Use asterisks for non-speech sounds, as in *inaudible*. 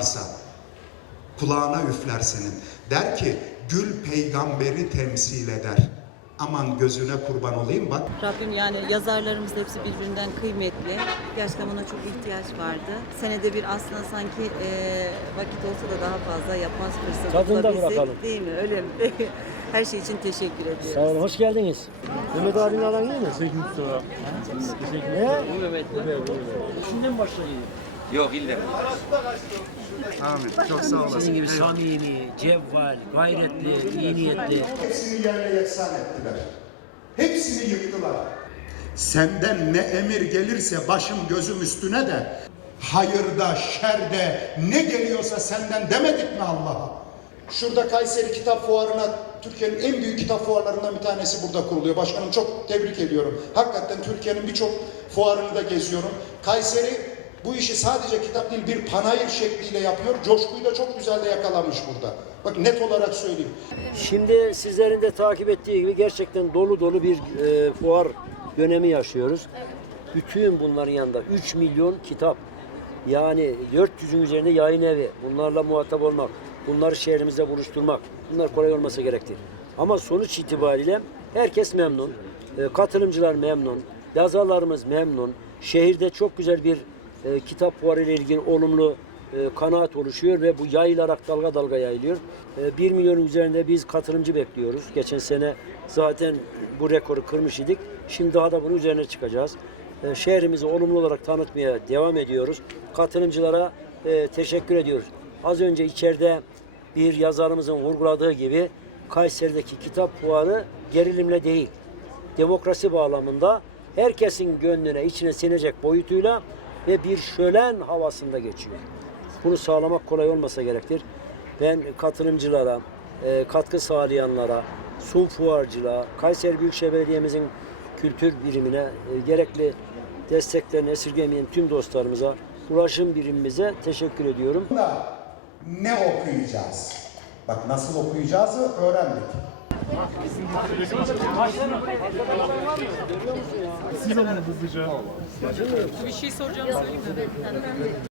varsa kulağına üfler senin. Der ki gül peygamberi temsil eder. Aman gözüne kurban olayım bak Rabbim yani yazarlarımız hepsi birbirinden kıymetli. Gerçekten buna çok ihtiyaç vardı. Senede bir aslında sanki e, vakit olsa da daha fazla yapmaz fırsat Tadını da bulabilsek, bırakalım. Değil mi? Öyle mi? *laughs* Her şey için teşekkür ediyorum. Sağ olun, hoş geldiniz. Mehmet abinin alan iyi mi? Ne? Bu Mehmet. Şimdiden başladı. Yok ille. Amin. Çok sağ Sizin gibi samimi, cevval, gayretli, iyi niyetli. Hepsini yerle yeksan ettiler. Hepsini yıktılar. Senden ne emir gelirse başım gözüm üstüne de hayırda, şerde ne geliyorsa senden demedik mi Allah'a? Şurada Kayseri Kitap Fuarı'na Türkiye'nin en büyük kitap fuarlarından bir tanesi burada kuruluyor. Başkanım çok tebrik ediyorum. Hakikaten Türkiye'nin birçok fuarını da geziyorum. Kayseri bu işi sadece kitap değil bir panayır şekliyle yapıyor. Coşkuyu çok güzel de yakalamış burada. Bak net olarak söyleyeyim. Şimdi sizlerin de takip ettiği gibi gerçekten dolu dolu bir e, fuar dönemi yaşıyoruz. Bütün bunların yanında 3 milyon kitap. Yani 400'ün üzerinde yayın evi. Bunlarla muhatap olmak, bunları şehrimizde buluşturmak. Bunlar kolay olmasa gerektir. Ama sonuç itibariyle herkes memnun. E, katılımcılar memnun. Yazarlarımız memnun. Şehirde çok güzel bir e, kitap fuarı ile ilgili olumlu e, kanaat oluşuyor ve bu yayılarak dalga dalga yayılıyor. E, 1 milyonun üzerinde biz katılımcı bekliyoruz. Geçen sene zaten bu rekoru kırmış idik. Şimdi daha da bunun üzerine çıkacağız. E, şehrimizi olumlu olarak tanıtmaya devam ediyoruz. Katılımcılara e, teşekkür ediyoruz. Az önce içeride bir yazarımızın vurguladığı gibi Kayseri'deki kitap fuarı gerilimle değil, demokrasi bağlamında herkesin gönlüne, içine sinecek boyutuyla ve bir şölen havasında geçiyor. Bunu sağlamak kolay olmasa gerektir. Ben katılımcılara, e, katkı sağlayanlara, Sun Fuarcılığa, Kayseri Büyükşehir Belediye'mizin kültür birimine e, gerekli desteklerini esirgemeyen tüm dostlarımıza, ulaşım birimimize teşekkür ediyorum. ne okuyacağız? Bak nasıl okuyacağızı öğrendik. Bir şey soracağım söyleyeyim mi?